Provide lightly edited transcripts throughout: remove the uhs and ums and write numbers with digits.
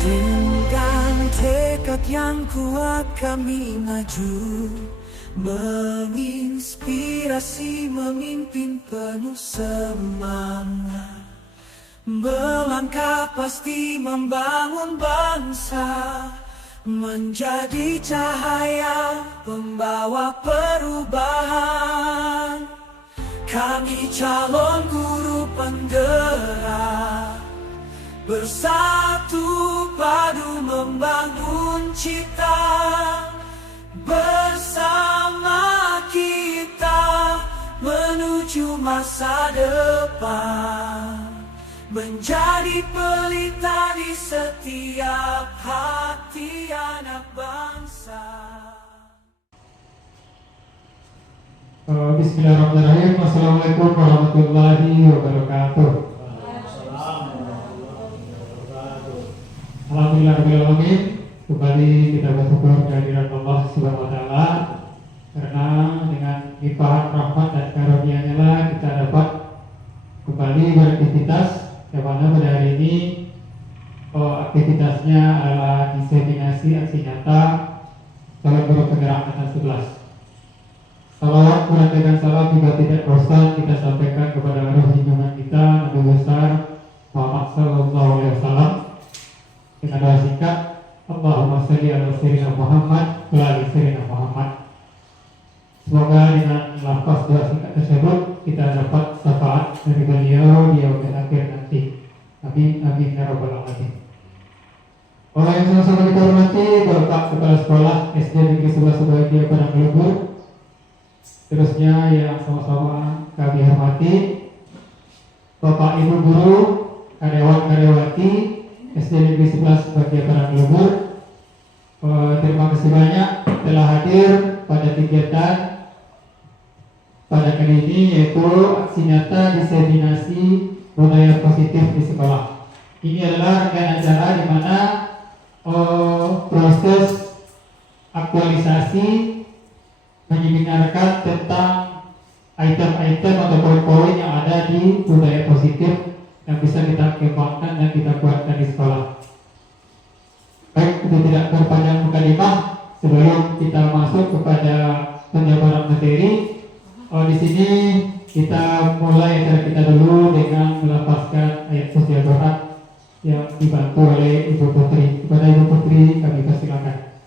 Dengan tekad yang kuat kami maju, menginspirasi, memimpin penuh semangat. Melangkah pasti membangun bangsa, menjadi cahaya pembawa perubahan. Kami calon guru penggerak, bersatu padu membangun cita. Bersama kita menuju masa depan, menjadi pelita di setiap hati anak bangsa. Bismillahirrahmanirrahim. Assalamualaikum warahmatullahi wabarakatuh. Alhamdulillahirrahmanirrahim. Kembali kita bersyukur kehadiran Allah Subhanahu wa Ta'ala, karena dengan limpahan rahmat dan karunia-Nya lah kita dapat kembali beraktivitas, yang mana pada hari ini aktivitasnya adalah diseminasi aksi nyata calon guru penggerak angkatan 11. Salawat dengan salam juga tidak bosan kita sampaikan kepada roh junjungan kita Nabi besar Muhammad Sallallahu Alaihi Wasallam dengan doa singkat, Allahumma sholli ala sayyidina Muhammad wa ala sayyidina Muhammad. Semoga dengan lafaz doa singkat tersebut kita dapat syafaat dari beliau di yaumil akhir nanti. Amin amin ya rabbal alamin. Orang yang sama-sama kita hormati, Bapak Kepala Sekolah SD Negeri 11 Subadia Padang Luhur. Terusnya yang sama-sama kami hormati Bapak Ibu Guru, karyawan-karyawati SD Negeri 11 Subadia Padang Luhur. Terima kasih banyak telah hadir pada kegiatan pada kali ini, yaitu aksi nyata diseminasi budaya positif di sekolah. Ini adalah rangkaian acara di mana proses aktualisasi menyeminarkan tentang item-item atau poin-poin yang ada di budaya positif yang bisa kita kembangkan dan kita kuatkan di sekolah. Baik, itu tidak berpanjang mukadimah, sebelum kita masuk kepada penjabaran materi. Di sini kita mulai acara kita dulu dengan melafazkan ayat sosial doa yang dibantu oleh Ibu Putri. Kepada Ibu Putri kami persilakan.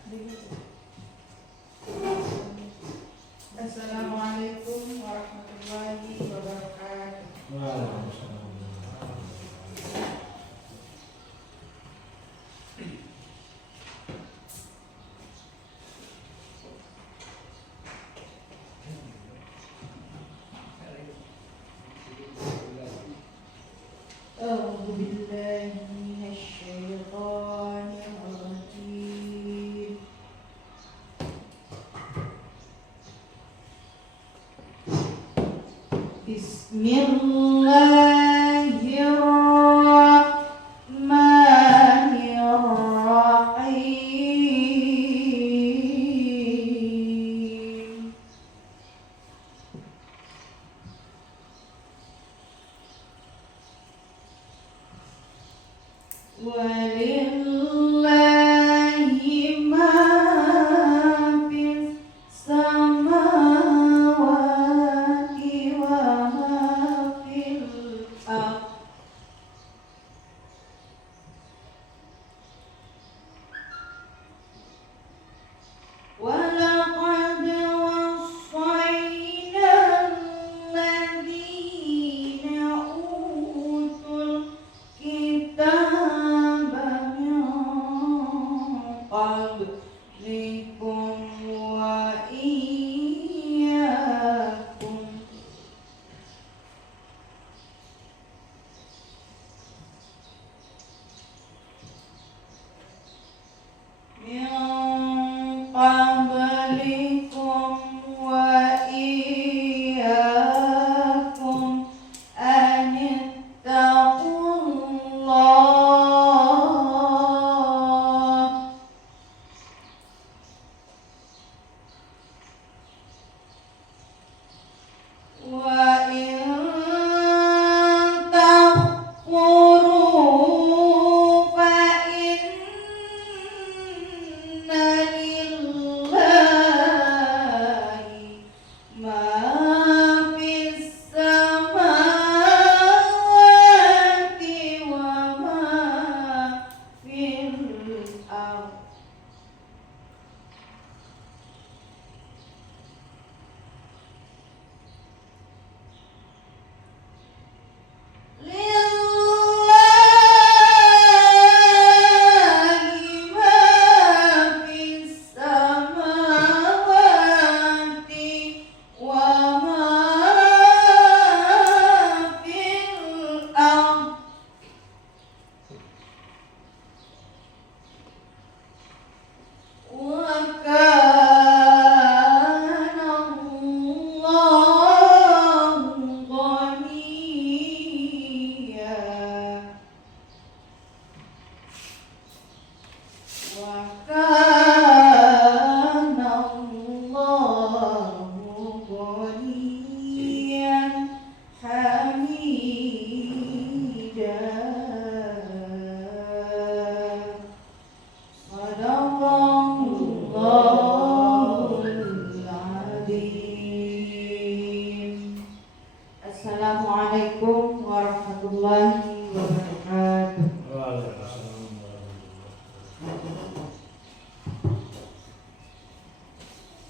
Assalamualaikum warahmatullahi wabarakatuh. A'udzu billahi minasyaitonir rajim. Bismillahirrahmanirrahim. Walillahi ma fis samawati wa ma fil ardh. Walaqad wassayna alladziina utul kitaba min qablikum wa iyyakum min qablikum wa iyyakum an ittaqullah wa in takfuru fa inna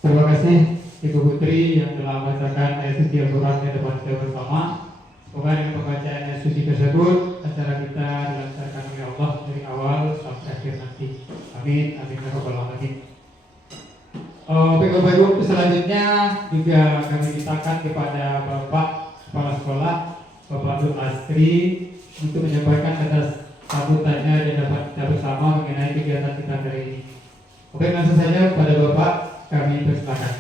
Terima kasih Ibu Putri yang telah membacakan ayat suci Al-Quran di depan kita bersama. Semoga dengan pembacaan ayat suci tersebut acara kita dilancarkan oleh Allah dari awal sampai akhir nanti. Amin, amin ya rabbal alamin. Bapak Ibu, selanjutnya juga kami mintakan kepada Bapak Kepala Sekolah Bapak Nur Asri untuk menyampaikan atas sambutannya dan dapat kita bersama mengenai kegiatan kita hari ini. Oke, langsung saja kepada Bapak kami persilakan.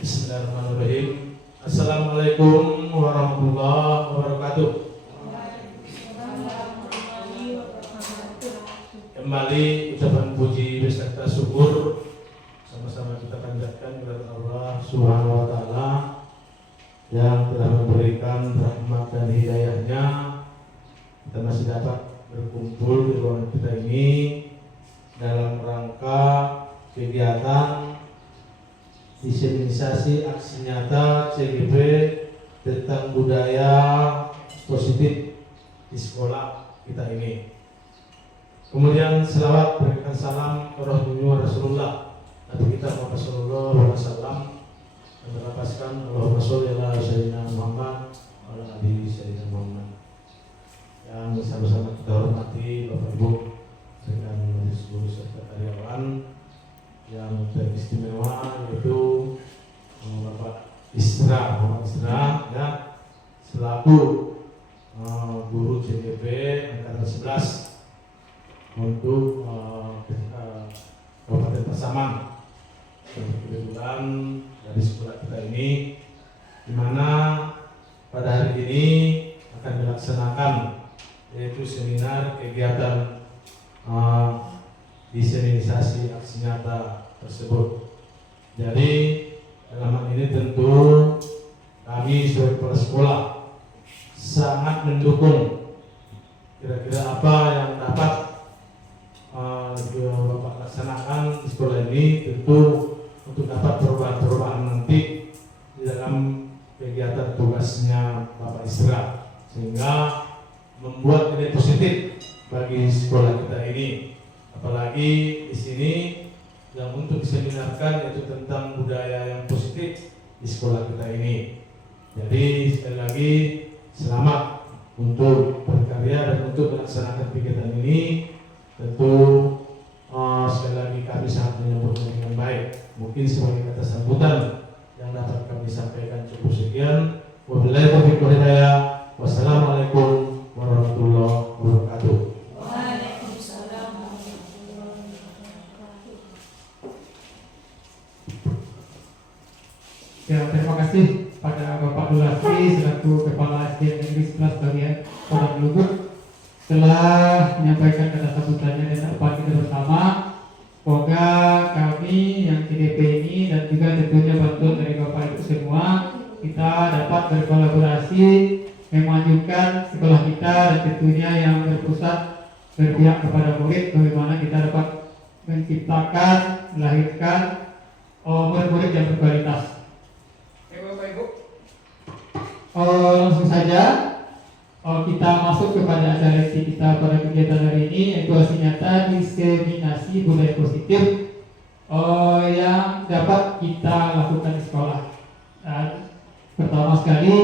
Bismillahirrahmanirrahim. Assalamualaikum warahmatullahi wabarakatuh. Kembali ucapan puji beserta syukur sama-sama kita panjatkan kepada Allah Subhanahu wa taala yang telah memberikan rahmat dan hidayahnya. Kita masih dapat berkumpul di ruangan kita ini dalam rangka kegiatan diseminisasi aksi nyata CGP tentang budaya positif di sekolah kita ini. Kemudian selawat berikan salam ke roh junjungan Rasulullah Nabi kita Muhammad sallallahu alaihi wasallam dan terlapaskan Allahumma sholli ala sayyidina Muhammad wa ala ali sayyidina Muhammad. Yang sama-sama kita hormati Bapak Ibu dengan majelis guru serta karyawan yang teristimewa, yaitu Bapak Isra Muhammad Isra ya, selaku guru CGP angkatan 11 untuk Kabupaten Pasaman. Kebetulan dari sekolah kita ini, di mana pada hari ini akan dilaksanakan yaitu seminar kegiatan diseminisasi aksi nyata tersebut. Jadi dalam hal ini tentu kami sebagai kepala sekolah sangat mendukung kira-kira apa yang dapat Bapak laksanakan di sekolah ini, tentu untuk dapat perubahan-perubahan nanti di dalam kegiatan tugasnya Bapak Isra, sehingga membuat nilai positif bagi sekolah kita ini. Apalagi di sini yang untuk diseminarkan yaitu tentang budaya yang positif di sekolah kita ini. Jadi sekali lagi selamat untuk berkarya dan untuk melaksanakan kegiatan ini. Tentu sekali lagi kami sangat menyambutnya dengan baik. Mungkin sebagai kata sambutan yang dapat kami sampaikan cukup sekian. Wabillahi taufiq wal hidayah. Wassalamualaikum warahmatullahi wabarakatuh. Ya, terima kasih pada Bapak Dulasri selaku Kepala SDN Negeri 11 bagian Kodam Lugut telah menyampaikan kata sambutannya dan dapat kita bersama. Semoga kami yang CDP ini dan juga tentunya bantuan dari Bapak Ibu semua, kita dapat berkolaborasi memajukan sekolah kita dan tentunya yang berpusat berpihak kepada murid, bagaimana kita dapat menciptakan, melahirkan murid-murid yang berkualitas. Bapak Ibu, langsung saja kita masuk kepada acara leksi kita pada kegiatan hari ini, yaitu aksi nyata diseminasi budaya positif yang dapat kita lakukan di sekolah. Dan pertama sekali,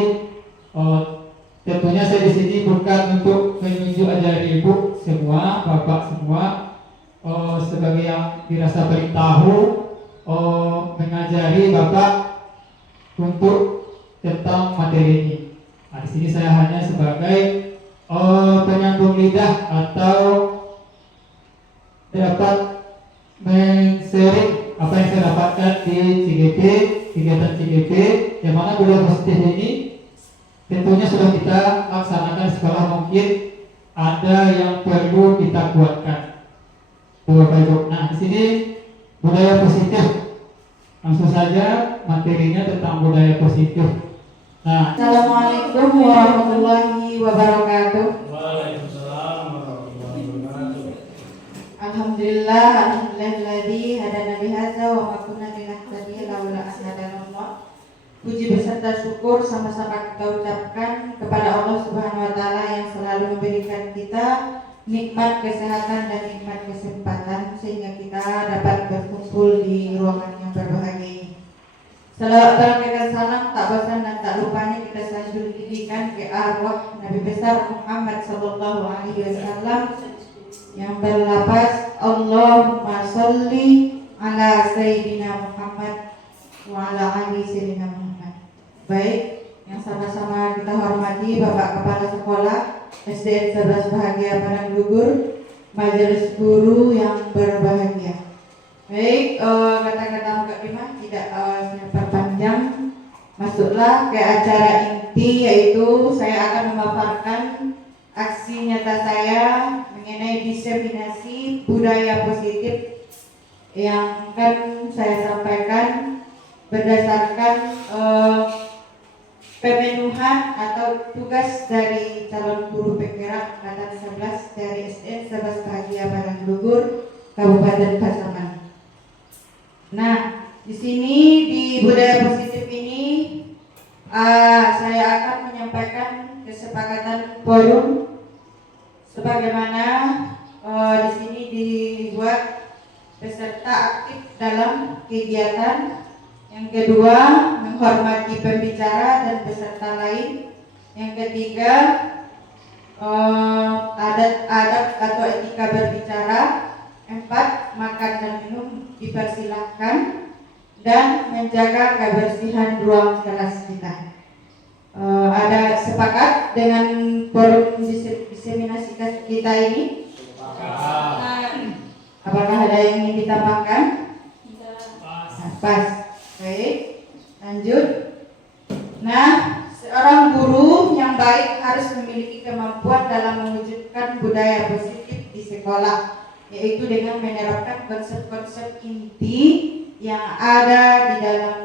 tentunya saya di sini bukan untuk menunjuk ajari ibu semua, bapak semua, sebagai yang dirasa paling tahu mengajari bapak untuk tentang materi ini. Nah, di sini saya hanya sebagai penyambung lidah atau dapat men-sharing apa yang saya dapatkan di CGP, kegiatan CGP, yang mana budaya positif ini tentunya sudah kita laksanakan di sekolah, mungkin ada yang perlu kita kuatkan. Nah, di sini budaya positif. Langsung saja materinya tentang budaya positif. Nah, Assalamualaikum warahmatullahi wabarakatuh. Waalaikumsalam warahmatullahi wabarakatuh. Alhamdulillah alhamdulillahilladzi hadana lihadza wa ma kunna linahtadiya laula an hadanallah. Puji beserta syukur sama-sama kita ucapkan kepada Allah Subhanahu wa taala yang selalu memberikan kita nikmat kesehatan dan nikmat kesempatan sehingga kita dapat berkumpul di ruangan yang berbahagia ini. Salawat dan salam tak bosan dan tak lupanya kita sanjung tinggikan ke arwah Nabi besar Muhammad sallallahu alaihi wasallam yang berlafaz Allahumma sholli ala sayyidina Muhammad wa ala ali sayyidina Muhammad. Baik, yang sama-sama kita hormati Bapak Kepala Sekolah SDN 11 Bahagia Padang Lugur, majelis guru yang berbahagia. Baik, kata-kata mukadimah tidak saya perpanjang. Masuklah ke acara inti, yaitu saya akan memaparkan aksi nyata saya mengenai diseminasi budaya positif yang akan saya sampaikan berdasarkan pemenuhan atau tugas dari calon guru penggerak angkatan 11 dari SDN 11 Bahagia Padang Lugur, Kabupaten Pasaman. Nah, di sini di budaya positif ini saya akan menyampaikan kesepakatan forum sebagaimana di sini dibuat peserta aktif dalam kegiatan. Yang kedua, menghormati pembicara dan peserta lain. Yang ketiga, adat atau etika berbicara. 4, makan dan minum dipersilahkan dan menjaga kebersihan ruang kelas kita. Ada sepakat dengan forum diseminasi kita ini? Apakah ada yang ingin ditambahkan? Pas. Baik, lanjut. Nah, seorang guru yang baik harus memiliki kemampuan dalam mewujudkan budaya positif di sekolah, yaitu dengan menerapkan konsep-konsep inti yang ada di dalam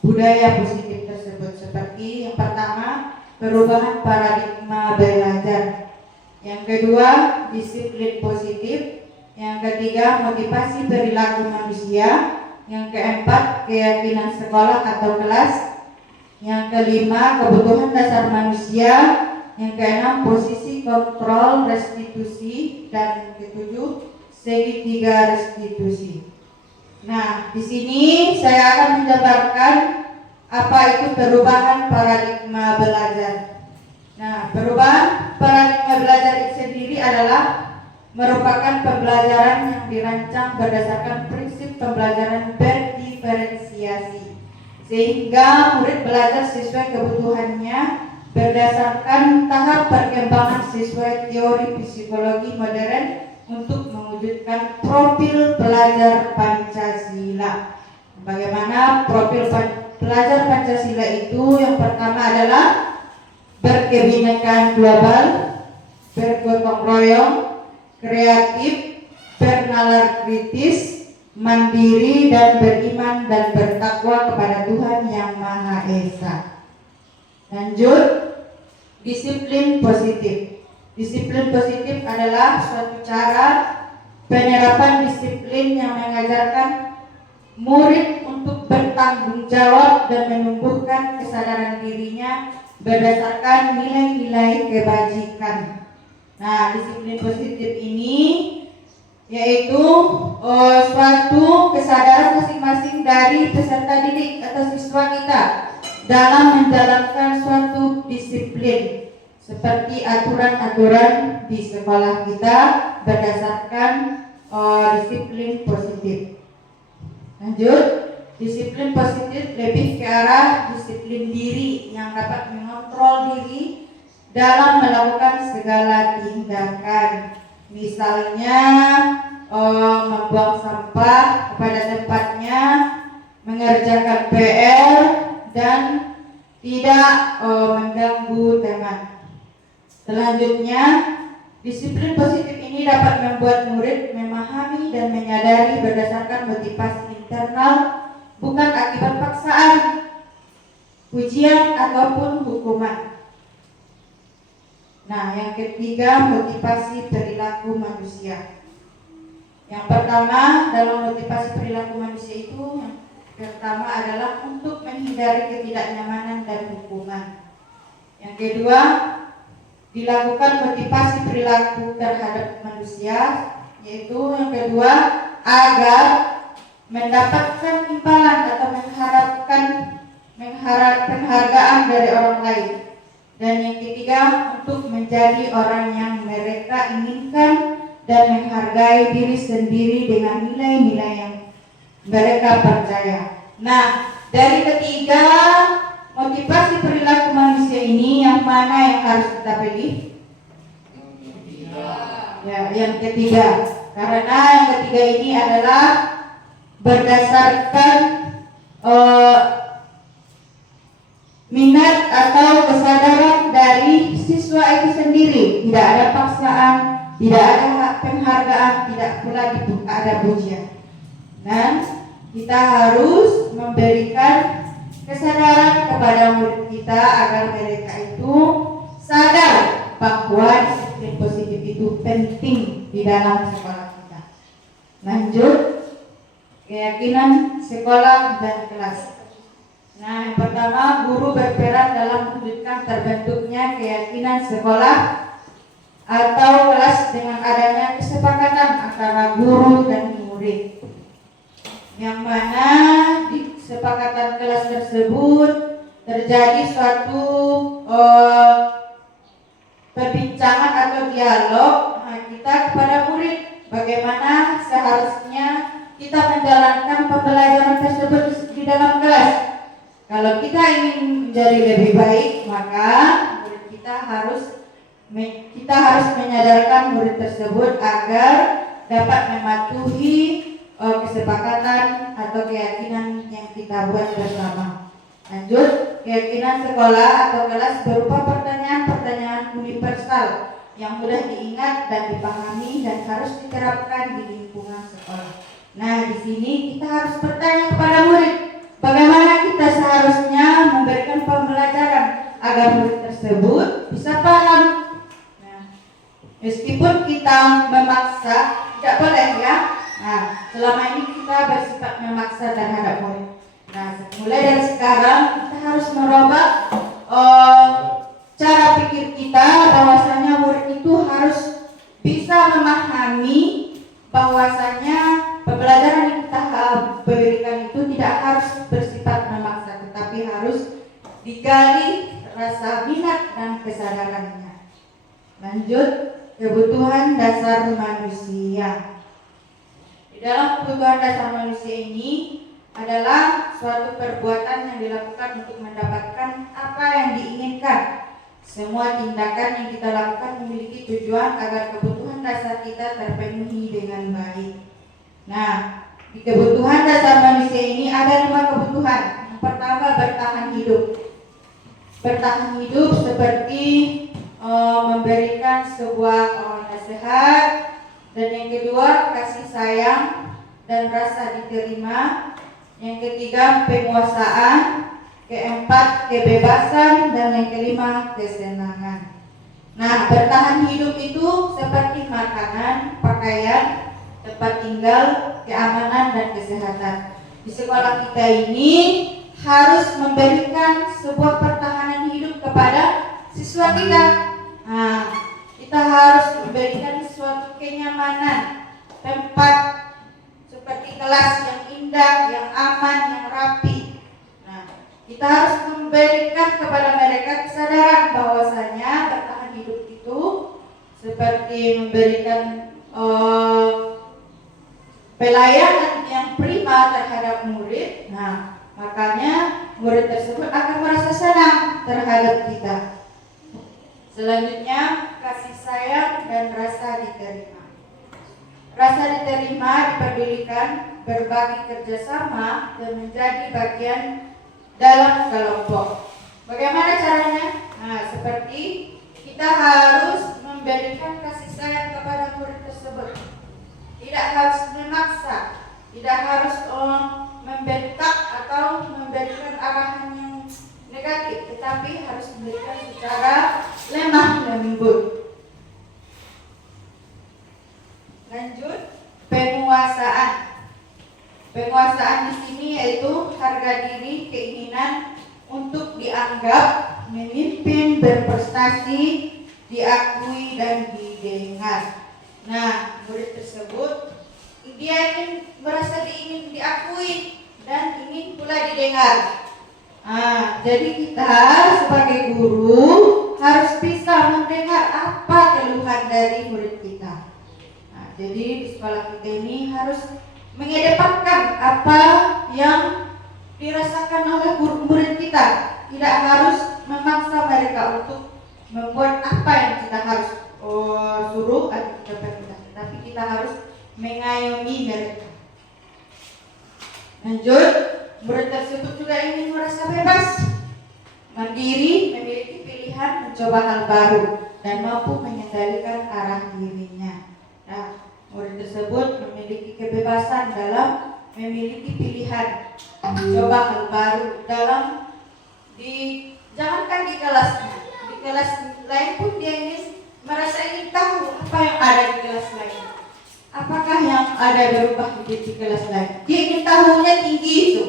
budaya positif tersebut. Seperti yang pertama, perubahan paradigma belajar. Yang kedua, disiplin positif. Yang ketiga, motivasi perilaku manusia. Yang keempat, keyakinan sekolah atau kelas. Yang kelima, kebutuhan dasar manusia. Yang keenam, posisi kontrol restitusi, dan ketujuh, segitiga restitusi. Nah, di sini saya akan menjabarkan apa itu perubahan paradigma belajar. Nah, perubahan paradigma belajar itu sendiri adalah merupakan pembelajaran yang dirancang berdasarkan prinsip pembelajaran berdiferensiasi, sehingga murid belajar sesuai kebutuhannya berdasarkan tahap perkembangan sesuai teori psikologi modern untuk mewujudkan profil pelajar Pancasila. Bagaimana profil pelajar Pancasila itu? Yang pertama adalah berkebinekaan global, bergotong royong, kreatif, bernalar kritis, mandiri, dan beriman dan bertakwa kepada Tuhan Yang Maha Esa. Lanjut, disiplin positif. Disiplin positif adalah suatu cara penerapan disiplin yang mengajarkan murid untuk bertanggung jawab dan menumbuhkan kesadaran dirinya berdasarkan nilai-nilai kebajikan. Nah, disiplin positif ini yaitu suatu kesadaran masing-masing dari peserta didik atau siswa kita dalam menjalankan suatu disiplin seperti aturan-aturan di sekolah kita berdasarkan disiplin positif. Lanjut, disiplin positif lebih ke arah disiplin diri yang dapat mengontrol diri dalam melakukan segala tindakan. Misalnya membuang sampah pada tempatnya, mengerjakan PR, dan tidak mengganggu teman. Selanjutnya, disiplin positif ini dapat membuat murid memahami dan menyadari berdasarkan motivasi internal, bukan akibat paksaan, pujian, ataupun hukuman. Nah, yang ketiga, motivasi perilaku manusia. Yang pertama dalam motivasi perilaku manusia itu, yang pertama adalah untuk menghindari ketidaknyamanan dan hukuman. Yang kedua, dilakukan motivasi perilaku terhadap manusia, yaitu yang kedua agar mendapatkan imbalan atau penghargaan dari orang lain. Dan yang ketiga, untuk menjadi orang yang mereka inginkan dan menghargai diri sendiri dengan nilai-nilai yang mereka percaya. Nah, dari ketiga motivasi perilaku manusia ini, yang mana yang harus kita pilih? Ya, yang ketiga. Karena yang ketiga ini adalah berdasarkan minat atau kesadaran dari siswa itu sendiri. Tidak ada paksaan, tidak ada penghargaan, tidak pula ada pujian. Dan kita harus memberikan kesadaran kepada murid kita agar mereka itu sadar bahwa disiplin positif itu penting di dalam sekolah kita. Lanjut, keyakinan sekolah dan kelas. Nah, yang pertama, guru berperan dalam mewujudkan terbentuknya keyakinan sekolah atau kelas dengan adanya kesepakatan antara guru dan murid, yang mana di kesepakatan kelas tersebut terjadi suatu perbincangan atau dialog kita kepada murid, bagaimana seharusnya kita menjalankan pembelajaran tersebut di dalam kelas. Kalau kita ingin menjadi lebih baik, maka murid kita harus menyadarkan murid tersebut agar dapat mematuhi kesepakatan atau keyakinan yang kita buat bersama. Lanjut, keyakinan sekolah atau kelas berupa pertanyaan-pertanyaan universal yang mudah diingat dan dipahami dan harus diterapkan di lingkungan sekolah. Nah, di sini kita harus bertanya kepada murid, bagaimana kita seharusnya memberikan pembelajaran agar murid tersebut bisa paham. Nah, meskipun kita memaksa, tidak boleh ya. Nah, selama ini kita bersifat memaksa terhadap murid. Nah, mulai dari sekarang kita harus merubah cara pikir kita, bahwasanya murid itu harus bisa memahami bahwasanya pembelajaran yang kita berikan itu tidak harus bersifat memaksa, tetapi harus digali rasa minat dan kesadarannya. Lanjut, kebutuhan dasar manusia. Di dalam kebutuhan dasar manusia ini adalah suatu perbuatan yang dilakukan untuk mendapatkan apa yang diinginkan. Semua tindakan yang kita lakukan memiliki tujuan agar kebutuhan dasar kita terpenuhi dengan baik. Nah, di kebutuhan dasar manusia ini ada 5 kebutuhan. Yang pertama, bertahan hidup. Bertahan hidup seperti memberikan sebuah nasihat, dan yang kedua, kasih sayang dan rasa diterima. Yang ketiga, penguasaan. Keempat, kebebasan. Dan yang kelima, kesenangan. Nah, bertahan hidup itu seperti makanan, pakaian, tempat tinggal, keamanan, dan kesehatan. Di sekolah kita ini harus memberikan sebuah pertahanan hidup kepada siswa kita. Nah, kita harus memberikan suatu kenyamanan, tempat seperti kelas yang indah, yang aman, yang rapi. Nah, kita harus memberikan kepada mereka kesadaran bahwasanya bertahan hidup itu seperti memberikan pelayanan yang prima terhadap murid. Nah, makanya murid tersebut akan merasa senang terhadap kita. Selanjutnya, kasih sayang dan rasa diterima. Rasa diterima dipedulikan, berbagi kerjasama, dan menjadi bagian dalam kelompok. Bagaimana caranya? Nah, seperti kita harus memberikan kasih sayang kepada murid tersebut. Tidak harus memaksa, tidak harus membentak atau memberikan arahan yang negatif, tetapi harus memberikan secara lemah lembut. Lanjut, penguasaan harga diri, keinginan untuk dianggap, memimpin, berprestasi, diakui dan didengar. Nah, murid tersebut dia merasa ingin diakui dan ingin pula didengar. Jadi kita sebagai guru harus bisa mendengar apa keluhan dari murid kita. Jadi di sekolah kita ini harus mengedepankan apa yang dirasakan oleh murid kita. Tidak harus memaksa mereka untuk membuat apa yang kita harus suruh atau kita perintah, tapi kita harus mengayomi mereka. Lanjut, murid tersebut juga ingin merasa bebas, mandiri, memiliki pilihan, mencoba hal baru, dan mampu mengendalikan arah dirinya. Nah, murid tersebut memiliki kebebasan dalam memiliki pilihan, mencoba hal baru dalam jangankan di kelasnya, di kelas lain pun dia ingin tahu apa yang ada di kelas lain. Apakah yang ada berubah di kelas lain? Dia ingin tahunya tinggi itu.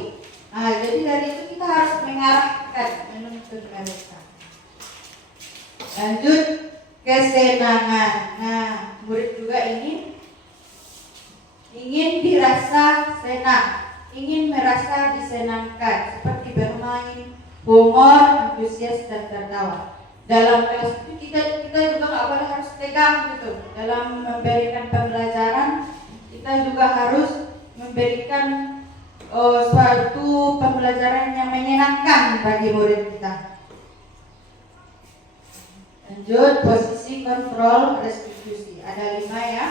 Jadi dari itu kita harus mengarahkan, menuntun mereka. Lanjut, kesenangan. Nah, murid juga ingin dirasa senang, ingin merasa disenangkan, seperti bermain, humor, antusias dan tertawa. Dalam kelas itu kita juga nggak boleh harus tegang gitu. Dalam memberikan pembelajaran kita juga harus memberikan suatu pembelajaran yang menyenangkan bagi murid kita. Lanjut, posisi kontrol restitusi. Ada 5 ya,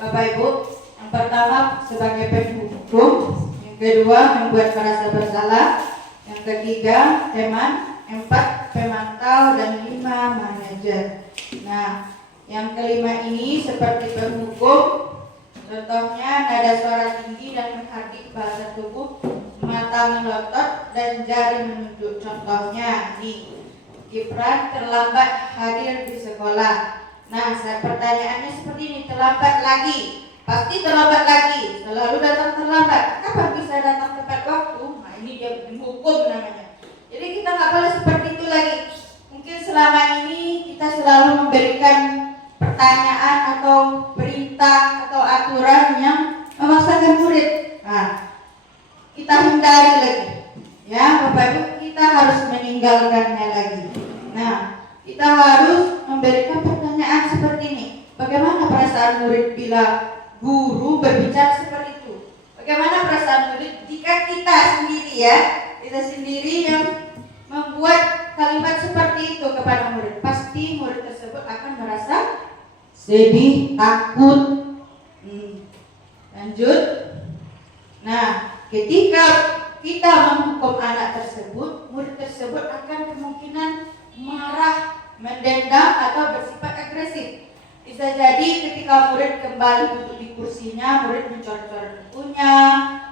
Bapak Ibu. Yang pertama sebagai penghukum, yang kedua membuat merasa bersalah, yang ketiga teman, 4 pemantau, dan 5 manajer. Nah, yang kelima ini seperti penghukum, contohnya nada suara tinggi dan menghardik bahasa tubuh, mata melotot dan jari menunjuk. Contohnya nih, Gibran terlambat hadir di sekolah. Nah, pertanyaannya seperti ini, terlambat lagi, pasti terlambat lagi, selalu datang terlambat. Kapan bisa datang tepat waktu? Nah, ini dia penghukum namanya. Jadi kita nggak boleh seperti itu lagi. Mungkin selama ini kita selalu memberikan pertanyaan atau perintah atau aturan yang memaksakan murid. Nah, kita hindari lagi. Ya, Bapak Ibu, kita harus meninggalkannya lagi. Nah, kita harus memberikan pertanyaan seperti ini. Bagaimana perasaan murid bila guru berbicara seperti itu? Bagaimana perasaan murid jika kita sendiri yang membuat kalimat seperti itu kepada murid? Pasti murid tersebut akan merasa sedih, takut. Lanjut. Nah, ketika kita menghukum anak tersebut, murid tersebut akan kemungkinan marah, mendendam atau bersifat agresif. Bisa jadi ketika murid kembali duduk di kursinya, murid mencoret-coret bukunya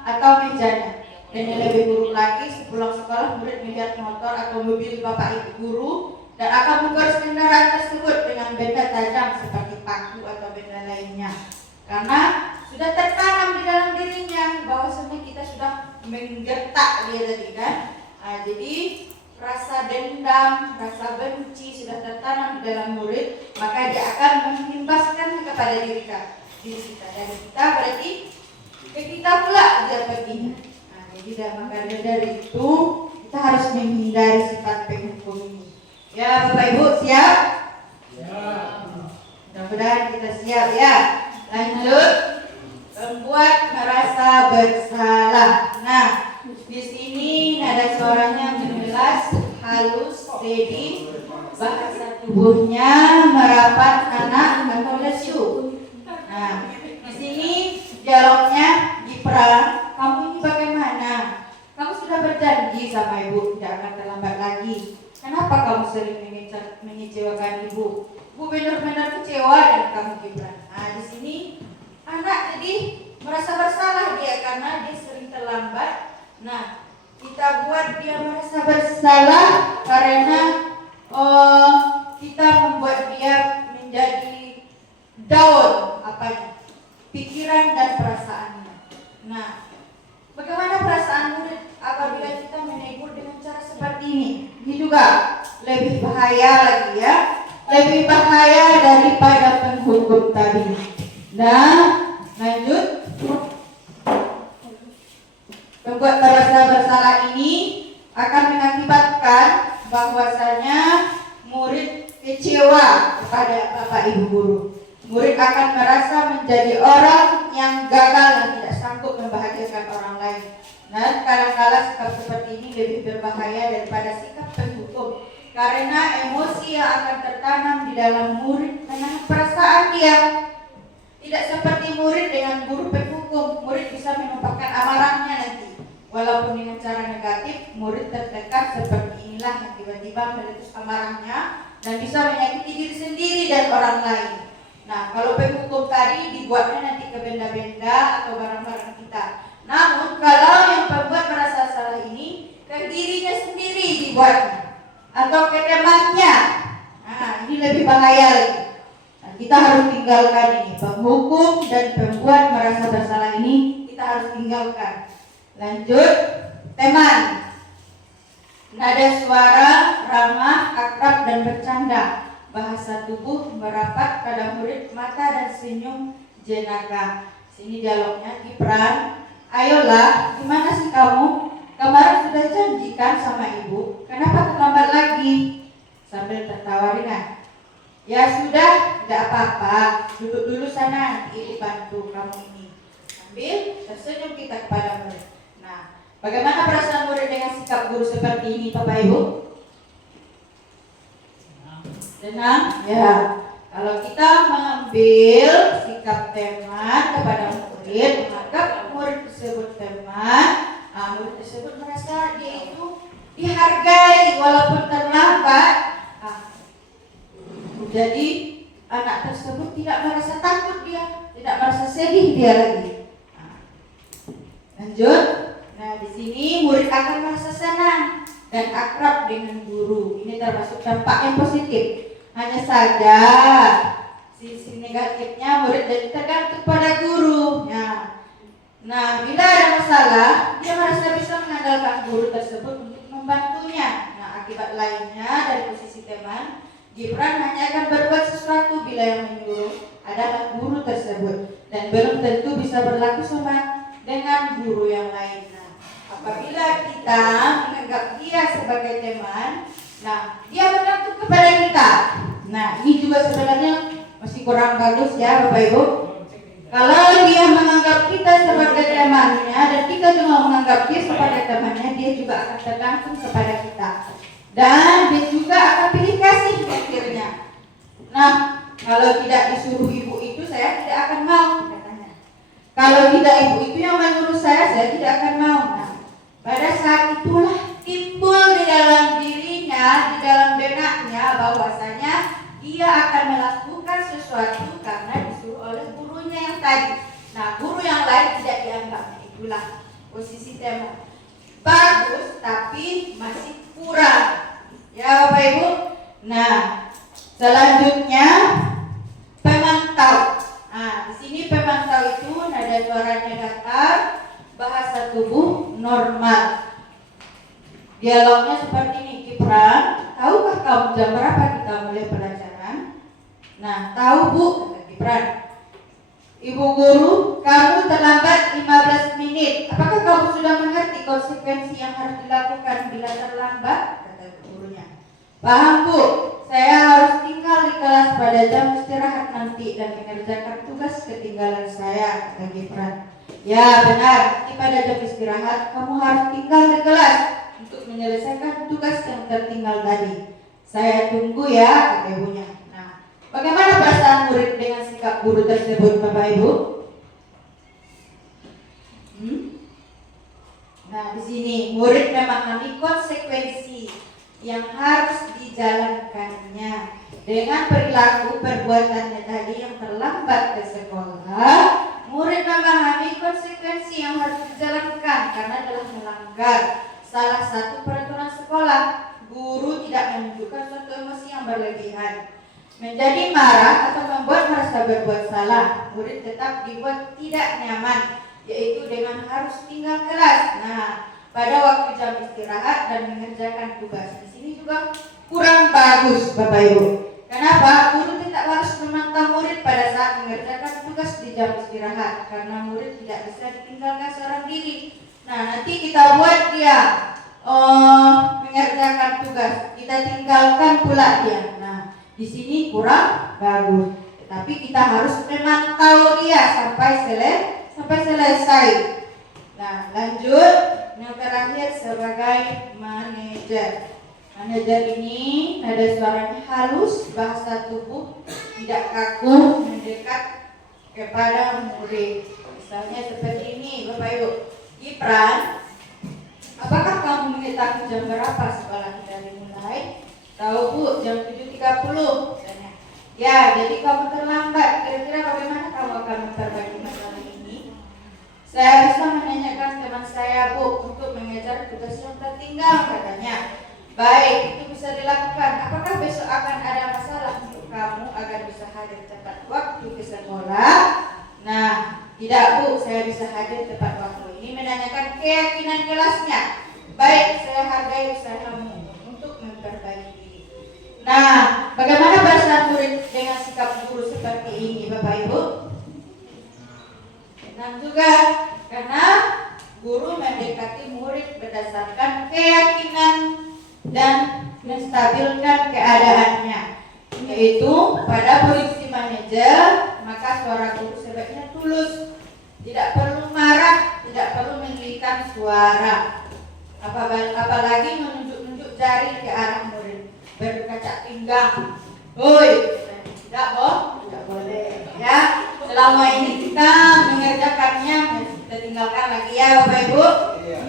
atau mejanya. Dan yang lebih buruk lagi, sepulang sekolah murid melihat motor atau mobil bapak ibu guru dan akan mengurus kendaraan tersebut dengan benda tajam seperti paku atau benda lainnya. Karena sudah tertanam di dalam dirinya bahwasanya kita sudah menggertak dia tadi kan. Jadi rasa dendam, rasa benci sudah tertanam di dalam murid, maka dia akan mengimbaskan kepada diri kita. Dan kita berarti ke kita pula dia perginya. Jadi maka dari itu kita harus menghindari sifat penghukum ini. Ya Bapak Ibu siap? Ya. Mudah-mudahan kita siap ya. Lanjut, membuat merasa bersalah. Nah, di sini nada suaranya menjelas, halus, steady, bahasa tubuhnya merapat, anak atau lesu. Nah, di sini dialognya Gibran, kamu ini bagaimana? Kamu sudah berjanji sama ibu tidak akan terlambat lagi. Kenapa kamu sering mengecewakan ibu? Ibu benar-benar kecewa dengan kamu Gibran. Nah, di sini anak jadi merasa bersalah dia karena dia sering terlambat. Nah, kita buat dia merasa bersalah karena kita membuat dia menjadi down pikiran dan perasaannya. Nah, bagaimana perasaan murid apabila kepada Bapak Ibu guru. Murid akan merasa menjadi orang yang gagal dan tidak sanggup membahagiakan orang lain. Dan kadang-kala sikap seperti ini lebih berbahaya daripada sikap penghukum, karena emosi yang akan tertanam di dalam murid dengan perasaan dia. Tidak seperti murid dengan guru penghukum, murid bisa menumpahkan amarahnya nanti. Walaupun dengan cara negatif, murid tertekan seperti inilah yang tiba-tiba meletus amarahnya dan bisa menyakiti diri sendiri dan orang lain. Nah, kalau penghukum tadi dibuatnya nanti ke benda-benda atau barang-barang kita. Namun, kalau yang pembuat merasa salah ini ke dirinya sendiri dibuatnya atau ke temannya, nah ini lebih bahaya lagi. Nah, kita harus tinggalkan ini. Penghukum dan pembuat merasa bersalah ini kita harus tinggalkan. Lanjut, teman. Nada suara ramah, akrab dan bercanda. Bahasa tubuh merapat pada murid, mata dan senyum jenaka. Sini dialognya, Kipran. Ayolah, gimana sih kamu? Kemarin sudah janjikan sama ibu, kenapa terlambat lagi? Sambil tertawa ringan. Ya sudah, tidak apa-apa. Duduk dulu sana, nanti ibu bantu kamu ini. Sambil tersenyum kita kepada murid. Nah, bagaimana perasaan murid dengan sikap guru seperti ini, Bapak Ibu? Tenang, ya. Kalau kita mengambil sikap teman kepada murid, menganggap murid tersebut teman, murid tersebut merasa dia itu dihargai walaupun terlambat. Jadi anak tersebut tidak merasa takut dia, tidak merasa sedih dia lagi. Lanjut. Nah, di sini murid akan merasa senang dan akrab dengan guru. Ini termasuk dampak yang positif. Hanya saja sisi negatifnya murid jadi tergantung pada guru. Nah, bila ada masalah, dia merasa bisa mengandalkan guru tersebut untuk membantunya. Nah, akibat lainnya dari posisi teman, Gibran hanya akan berbuat sesuatu bila yang menyuruh adalah guru tersebut dan belum tentu bisa berlaku sama dengan guru yang lain. Nah, apabila kita menganggap dia sebagai teman, nah, dia bergantung kepada kita. Nah, ini juga sebenarnya masih kurang bagus ya Bapak Ibu. Kalau dia menganggap kita sebagai temannya dan kita juga menganggap dia sebagai temannya, dia juga akan tergantung kepada kita. Dan dia juga akan pilih kasih akhirnya. Nah, kalau tidak disuruh ibu itu saya tidak akan mau katanya. Kalau tidak ibu itu yang menyuruh saya tidak akan mau. Nah, pada saat itulah timbul di dalam dirinya, di dalam benaknya bahwasanya dia akan melakukan sesuatu karena disuruh oleh gurunya yang tadi. Nah, guru yang lain tidak dianggapnya. Itulah posisi teman. Bagus tapi masih kurang. Ya Bapak Ibu. Nah, selanjutnya pemantau. Nah, di sini pemantau itu nada suaranya datar, bahasa tubuh normal. Dialognya seperti ini, Kipran, tahukah kamu jam berapa kita mulai pelajaran? Nah, tahu Bu, kata Kipran. Ibu guru, kamu terlambat 15 menit. Apakah kamu sudah mengerti konsekuensi yang harus dilakukan bila terlambat? Kata gurunya. Paham Bu, saya harus tinggal di kelas pada jam istirahat nanti dan mengerjakan tugas ketinggalan saya, kata Kipran. Ya benar, nanti pada jam istirahat kamu harus tinggal di kelas untuk menyelesaikan tugas yang tertinggal tadi. Saya tunggu ya, kata ibunya. Nah, bagaimana perasaan murid dengan sikap guru tersebut, Bapak Ibu? Nah, di sini murid memahami konsekuensi yang harus dijalankannya dengan perilaku perbuatannya tadi yang terlambat ke sekolah. Murid memahami konsekuensi yang harus dijalankan karena telah melanggar salah satu peraturan sekolah. Guru tidak menunjukkan suatu emosi yang berlebihan, menjadi marah atau membuat merasa berbuat salah. Murid tetap dibuat tidak nyaman, yaitu dengan harus tinggal kelas. Nah, pada waktu jam istirahat dan mengerjakan tugas. Di sini juga kurang bagus, Bapak Ibu. Kenapa? Guru tidak harus memantau murid pada saat mengerjakan tugas di jam istirahat, karena murid tidak bisa ditinggalkan seorang diri. Nah, nanti kita buat dia mengerjakan tugas, kita tinggalkan pula dia. Nah, di sini kurang bagus. Tapi kita harus memantau dia sampai selesai. Nah, lanjut yang terakhir sebagai manajer. Manajer ini nada suaranya halus, bahasa tubuh tidak kaku, mendekat kepada murid. Misalnya seperti ini, Bapak Ibu. Gibran, apakah kamu mengetahui jam berapa sekolah kita dimulai? Tahu Bu, jam 7.30. Ya, jadi kamu terlambat. Kira-kira bagaimana kamu akan memperbaiki masalah ini? Saya bisa menanyakan teman saya Bu untuk mengejar tugas yang tertinggal, katanya. Baik, itu bisa dilakukan. Apakah besok akan ada masalah untuk kamu agar bisa hadir tepat waktu ke sekolah? Nah, tidak Bu, saya bisa hadir tepat waktu. Ini menanyakan keyakinan kelasnya. Baik, saya hargai usahamu untuk memperbaiki diri. Nah, bagaimana bahasa murid dengan sikap guru seperti ini, Bapak Ibu? Tenang juga, karena guru mendekati murid berdasarkan keyakinan dan menstabilkan keadaannya, yaitu pada posisi manajer maka suara guru sebaiknya tulus, tidak perlu marah, tidak perlu meninggikan suara, apalagi menunjuk-nunjuk jari ke arah murid, berkacak pinggang, woi, tidak boleh, ya. Selama ini kita mengerjakannya, kita tinggalkan lagi ya Bapak Ibu.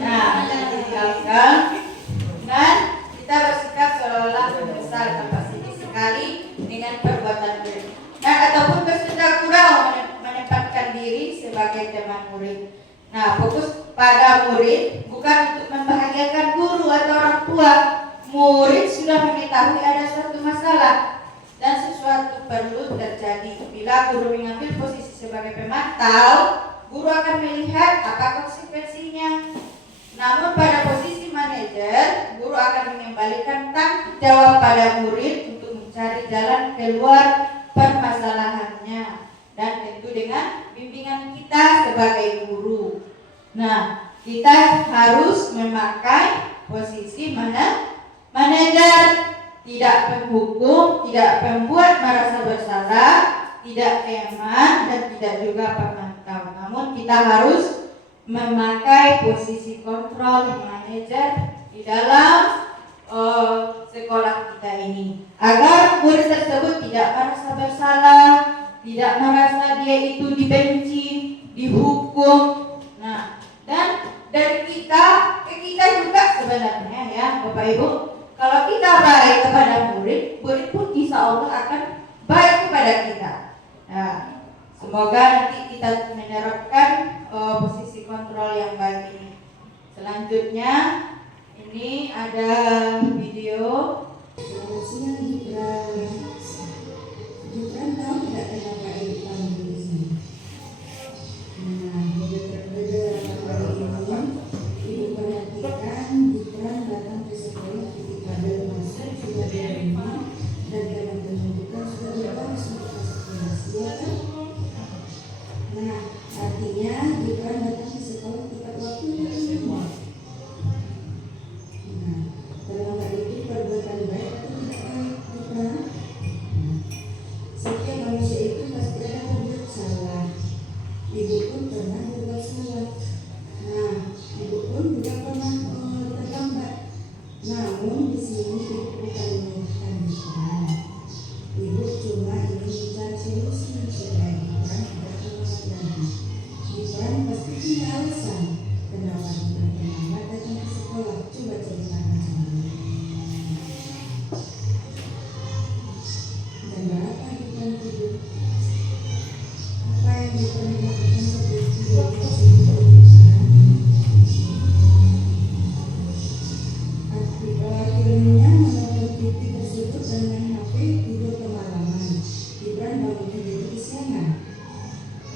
Nah, kita tinggalkan dan kita bersikap seolah-olah membesar kapasitas sekali dengan perbuatan murid. Nah, ataupun bersedia kurang menempatkan diri sebagai teman murid. Nah, fokus pada murid bukan untuk membahagiakan guru atau orang tua. Murid sudah mengetahui ada suatu masalah dan sesuatu perlu terjadi. Bila guru mengambil posisi sebagai pemantau, guru akan melihat apa konsekuensinya. Namun pada posisi manajer, guru akan mengembalikan tanggung jawab pada murid untuk mencari jalan keluar permasalahannya, dan tentu dengan bimbingan kita sebagai guru. Nah, kita harus memakai posisi manajer, tidak penghukum, tidak membuat merasa bersalah, tidak eman, dan tidak juga pemantau. Namun kita harus memakai posisi kontrol manajer di dalam sekolah kita ini, agar murid tersebut tidak merasa bersalah, tidak merasa dia itu dibenci, dihukum. Nah, dan dari kita ke kita juga sebenarnya ya Bapak Ibu, kalau kita baik kepada murid, murid pun insya Allah akan baik kepada kita. Nah, semoga nanti kita menerapkan posisi kontrol yang baik ini. Selanjutnya ini ada video. Gibran tahu tidak kenapa ibu panggil di sini? Nah, beberapa kali ini ibu perhatikan Gibran datang ke sekolah ketika baru masuk sudah berani dan teman-teman juga sudah bebas untuk masuk kelas, ya kan? Nah, artinya Gibran datang ke sekolah tepat waktunya semua. Nah, dalam hal itu perbuatan baik atau tidak baik, Gibran? Setiap manusia itu pasti ada berbuat salah. Ibu pun pernah berbuat salah. Nah, ibu pun juga pernah terlambat. Namun di sini ibu bukan menyalahkan Gibran. Ibu cuma ingin mencari solusi supaya Gibran tidak terlambat lagi. Gibran pasti punya alasan kenapa Gibran terlambat datang ke sekolah. Coba ceritakan sama ibu. Dan berapa Gibran tidur? Apa yang Gibran lakukan seperti akhirnya menonton TV tersebut dan main HP tidur kemalaman. Gibran bangunnya jadi kesiangan.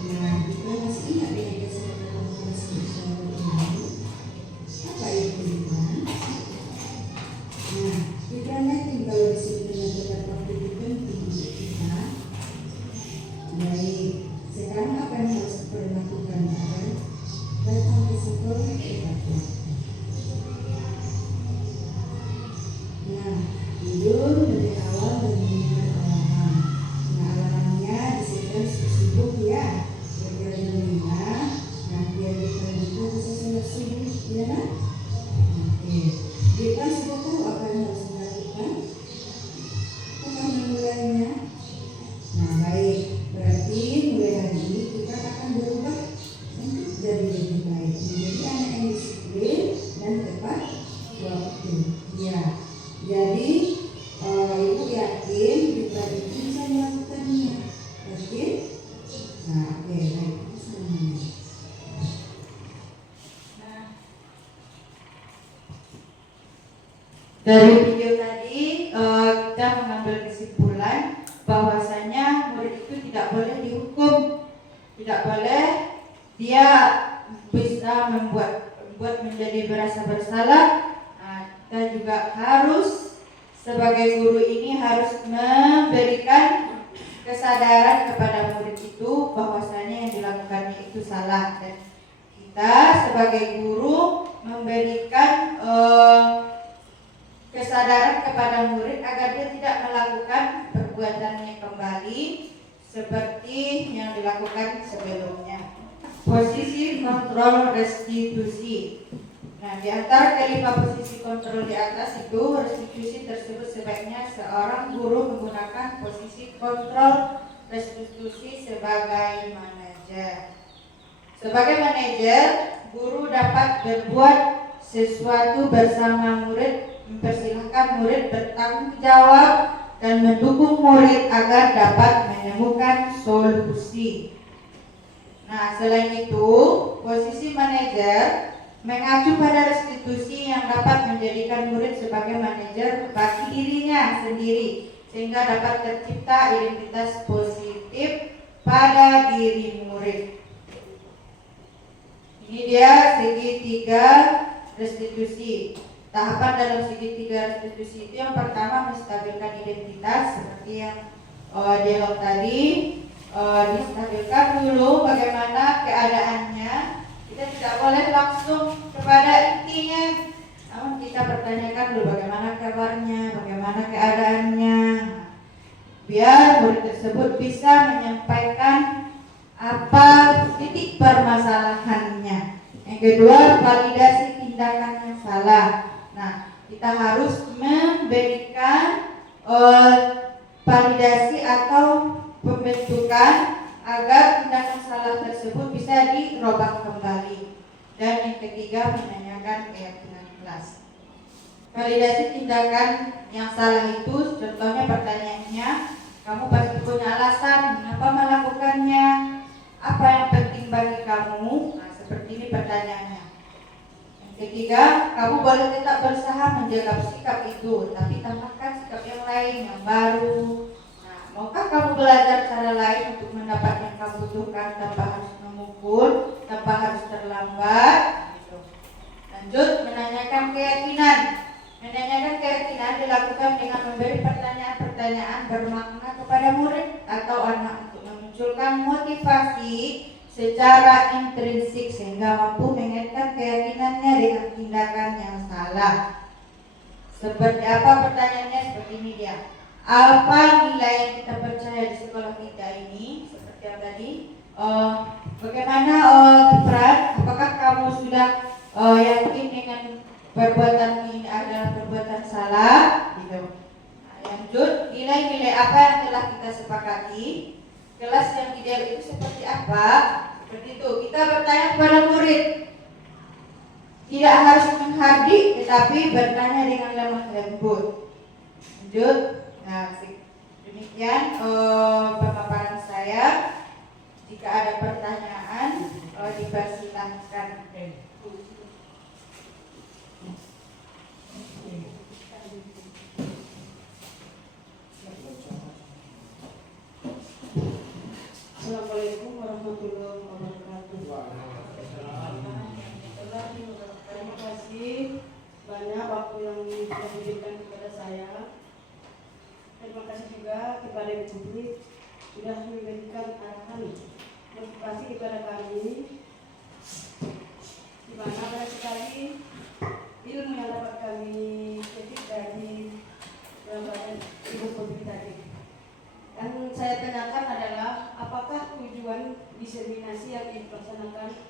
Nah, Gibran masih ingat dengan kesehatan kelas bersama ini. Apa itu Gibran? Nah, Gibran yakin kalau disuruh dengan tepat waktu itu penting untuk kita. Baik, sekarang apa yang harus kita lakukan agar datang ke sekolah tepat waktu? Nah, tidur dari awal dan mengingat Dari video tadi kita mengambil kesimpulan bahwasanya murid itu tidak boleh dihukum, tidak boleh dia bisa membuat menjadi merasa bersalah. Nah, kita juga harus sebagai guru ini harus memberikan kesadaran kepada murid itu bahwasanya yang dilakukannya itu salah, dan kita sebagai guru memberikan kesadaran kepada murid agar dia tidak melakukan perbuatannya kembali seperti yang dilakukan sebelumnya. Posisi kontrol restitusi. Nah, di antara kelima posisi kontrol di atas itu, restitusi tersebut sebaiknya seorang guru menggunakan posisi kontrol restitusi sebagai manajer. Sebagai manajer, guru dapat berbuat sesuatu bersama murid, mempersilahkan murid bertanggung jawab dan mendukung murid agar dapat menemukan solusi. Nah, selain itu, posisi manajer mengacu pada restitusi yang dapat menjadikan murid sebagai manajer bagi dirinya sendiri, sehingga dapat tercipta identitas positif pada diri murid. Ini dia segitiga restitusi. Tahapan dalam segitiga restitusi itu yang pertama menstabilkan identitas seperti yang dialog tadi. Distabilkan dulu bagaimana keadaannya. Kita tidak boleh langsung kepada intinya, namun kita pertanyakan dulu bagaimana kabarnya, bagaimana keadaannya, biar murid tersebut bisa menyampaikan apa titik permasalahannya. Yang kedua, validasi tindakan yang salah. Nah, kita harus memberikan validasi atau pembentukan agar tindakan salah tersebut bisa dirobah kembali. Dan yang ketiga, menanyakan keyakinan kelas. Validasi tindakan yang salah itu contohnya pertanyaannya, kamu pasti punya alasan mengapa melakukannya, apa yang penting bagi kamu. Nah, seperti ini pertanyaannya. Yang ketiga, kamu boleh tetap berusaha menjaga sikap itu, tapi tambahkan sikap yang lain yang baru. Maukah kamu belajar cara lain untuk mendapat yang kamu butuhkan tanpa harus memukul, tanpa harus terlambat? Gitu. Lanjut, menanyakan keyakinan. Menanyakan keyakinan dilakukan dengan memberi pertanyaan-pertanyaan bermakna kepada murid atau anak untuk memunculkan motivasi secara intrinsik sehingga mampu mengaitkan keyakinannya dengan tindakan yang salah. Seperti apa pertanyaannya? Seperti ini dia. Apa nilai yang kita percaya di sekolah kita ini? Seperti yang tadi, bagaimana Kipran? Apakah kamu sudah yakin dengan perbuatan ini adalah perbuatan salah? Gitu. Lanjut, nilai-nilai apa yang telah kita sepakati? Kelas yang ideal itu seperti apa? Seperti itu. Kita bertanya kepada murid. Tidak harus menghardik, tetapi bertanya dengan lemah lembut. Lanjut. Nah, demikian pemaparan saya. Jika ada pertanyaan, dipersilahkan. Assalamualaikum warahmatullahi wabarakatuh. Terima kasih banyak waktu yang diberikan kepada saya. Terima kasih juga kepada Publik sudah memberikan arahan motivasi kepada kami, di mana banyak sekali ilmu yang dapat kami petik dari gambaran Ibu Publik tadi. Yang saya tanyakan adalah apakah tujuan diseminasi yang dilaksanakan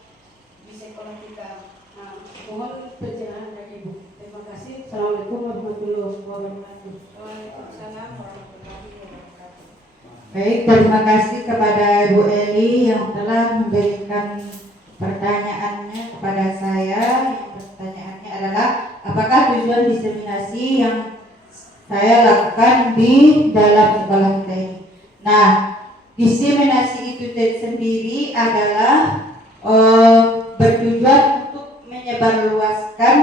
di sekolah kita. Nah, mohon penjelasan dari Ibu. Terima kasih. Assalamualaikum warahmatullahi wabarakatuh. Waalaikumsalam warahmatullahi wabarakatuh. Baik, terima kasih kepada Ibu Eli yang telah memberikan pertanyaannya kepada saya. Pertanyaannya adalah apakah tujuan diseminasi yang saya lakukan di dalam sekolah kita ini. Nah, diseminasi itu sendiri adalah bertujuan untuk menyebarluaskan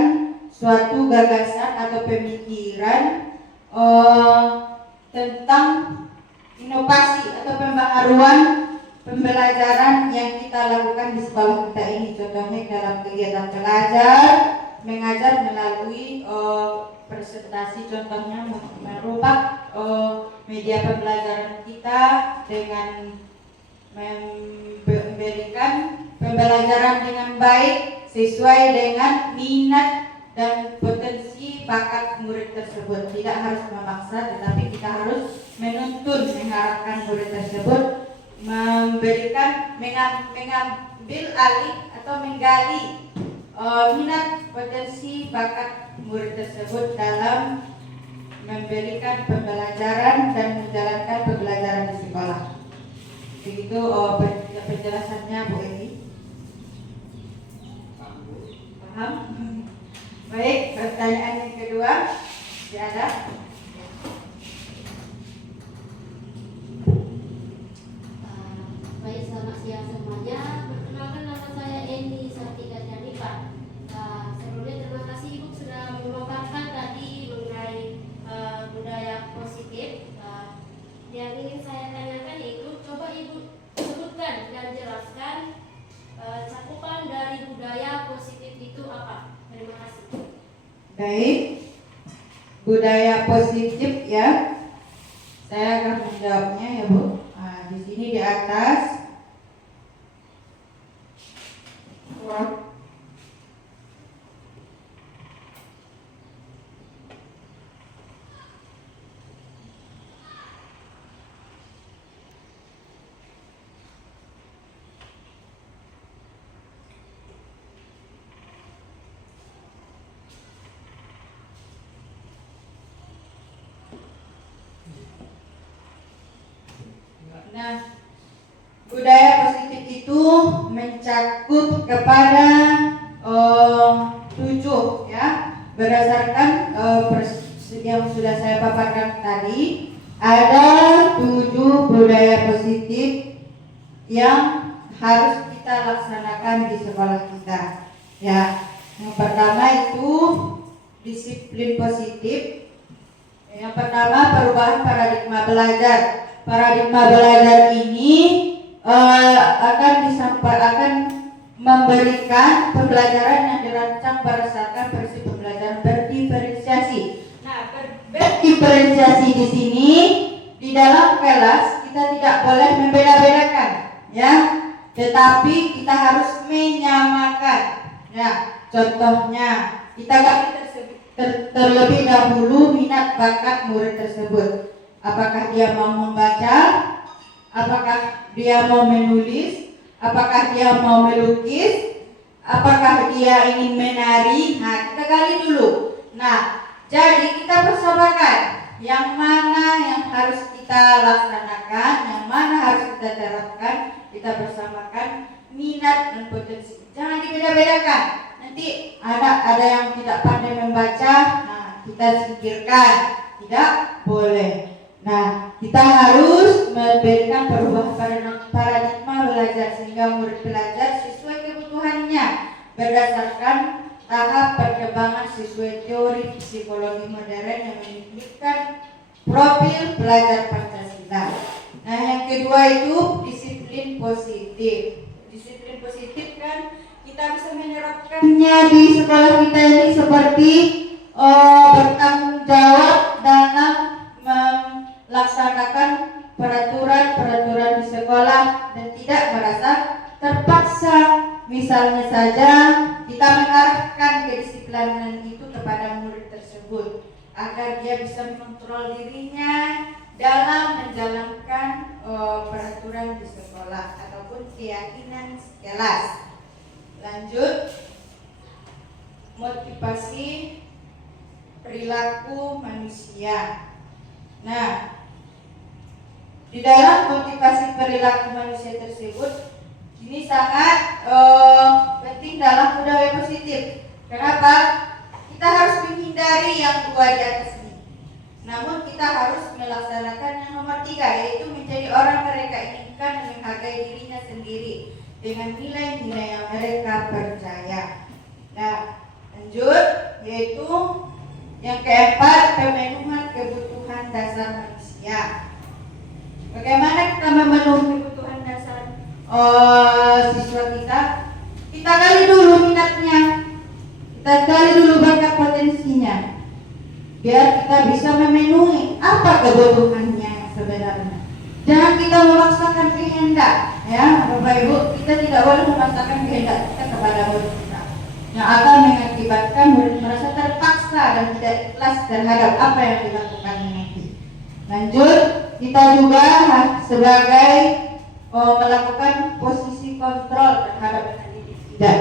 suatu gagasan atau pemikiran tentang inovasi atau pembaharuan pembelajaran yang kita lakukan di sekolah kita ini. Contohnya dalam kegiatan belajar mengajar melalui presentasi, contohnya merubah media pembelajaran kita dengan memberikan pembelajaran dengan baik sesuai dengan minat dan potensi bakat murid tersebut. Tidak harus memaksa, tetapi kita harus menuntun, mengharapkan murid tersebut mengambil alih atau menggali minat potensi bakat murid tersebut dalam memberikan pembelajaran dan menjalankan pembelajaran di sekolah. Begitu penjelasannya Bu Eni. Paham? Baik, pertanyaan yang kedua, masih ada? Baik, selamat siang semuanya. Perkenalkan, nama saya Eni Sartika Janifah. Sebelumnya terima kasih Ibu sudah memaparkan tadi mengenai budaya positif. Yang ingin saya tanyakan yaitu, coba Ibu sebutkan dan jelaskan cakupan dari budaya positif itu apa? Terima kasih. Baik, budaya positif ya. Saya akan menjawabnya ya Bu. Di sini di atas. Nah, budaya positif itu mencakup kepada 7 ya, berdasarkan yang sudah saya paparkan tadi. Ada 7 budaya positif yang harus kita laksanakan di sekolah kita ya. Yang pertama itu disiplin positif. Yang pertama, perubahan paradigma belajar. Paradigma belajar ini akan memberikan pembelajaran yang dirancang berdasarkan prinsip pembelajaran berdiferensiasi. Nah, berdiferensiasi di sini di dalam kelas kita tidak boleh membeda-bedakan, ya, tetapi kita harus menyamakan. Ya, contohnya kita gali terlebih dahulu minat bakat murid tersebut. Apakah dia mau membaca? Apakah dia mau menulis? Apakah dia mau melukis? Apakah dia ingin menari? Nah, kita gali dulu. Nah, jadi kita persamakan yang mana yang harus kita laksanakan, yang mana harus kita terapkan. Kita bersamakan minat dan potensi. Jangan dibeda-bedakan. Nanti ada yang tidak pandai membaca, nah kita singkirkan. Tidak boleh. Nah, kita harus memberikan perubahan paradigma belajar sehingga murid belajar sesuai kebutuhannya berdasarkan tahap perkembangan sesuai teori psikologi modern yang menyebutkan profil pelajar Pancasila. Nah, yang kedua itu disiplin positif. Disiplin positif kan kita bisa menerapkannya di sekolah kita ini seperti bertanggung jawab dalam melaksanakan peraturan-peraturan di sekolah dan tidak merasa terpaksa. Misalnya saja kita mengarahkan kedisiplinan itu kepada murid tersebut agar dia bisa mengontrol dirinya dalam menjalankan peraturan di sekolah ataupun keyakinan kelas. Lanjut, motivasi perilaku manusia. Nah, di dalam motivasi perilaku manusia tersebut ini sangat penting dalam budaya positif. Kenapa? Kita harus menghindari yang 2 di atas ini. Namun kita harus melaksanakan yang nomor 3, yaitu menjadi orang mereka inginkan dan menghargai dirinya sendiri dengan nilai-nilai yang mereka percaya. Nah, lanjut, yaitu Yang keempat, pemenuhan kebutuhan dasar manusia. Bagaimana kita memenuhi kebutuhan dasar siswa kita? Kita gali dulu minatnya, kita gali dulu bakat potensinya, biar kita bisa memenuhi apa kebutuhannya sebenarnya. Jangan kita memaksakan kehendak, ya Bapak Ibu, kita tidak boleh memaksakan kehendak kita kepada murid kita, yang akan mengakibatkan murid merasa terpaksa dan tidak ikhlas terhadap apa yang dilakukannya nanti. Lanjut, kita juga sebagai melakukan posisi kontrol terhadap anak didik kita.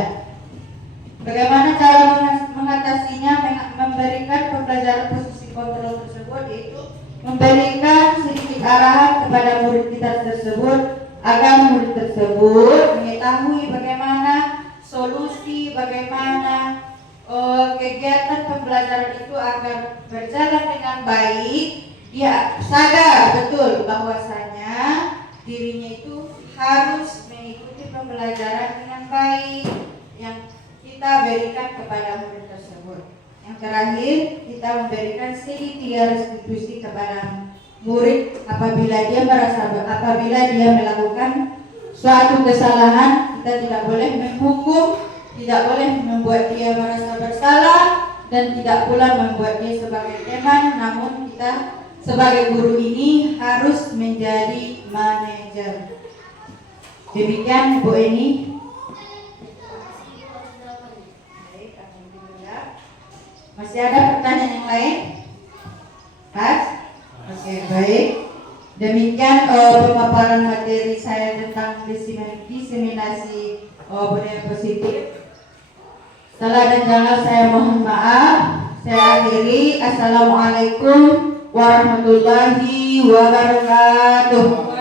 Bagaimana cara mengatasinya? Memberikan pembelajaran posisi kontrol tersebut, yaitu memberikan sedikit arahan kepada murid kita tersebut agar murid tersebut mengetahui bagaimana solusi, bagaimana kegiatan pembelajaran itu agar berjalan dengan baik. Dia sadar betul bahwasanya dirinya itu harus mengikuti pembelajaran dengan baik yang kita berikan kepada murid tersebut. Yang terakhir, kita memberikan segitiga restitusi kepada murid apabila dia melakukan suatu kesalahan. Kita tidak boleh menghukum, tidak boleh membuat dia merasa bersalah, dan tidak pula membuat dia sebagai teman. Namun kita sebagai guru ini harus menjadi manajer. Demikian Bu Eni. Baik, alhamdulillah. Masih ada pertanyaan yang lain? Pas? Oke, baik. Demikian pemaparan materi saya tentang diseminasi budaya positif. Salah dan janggal saya mohon maaf. Saya akhiri. Assalamualaikum warahmatullahi wabarakatuh.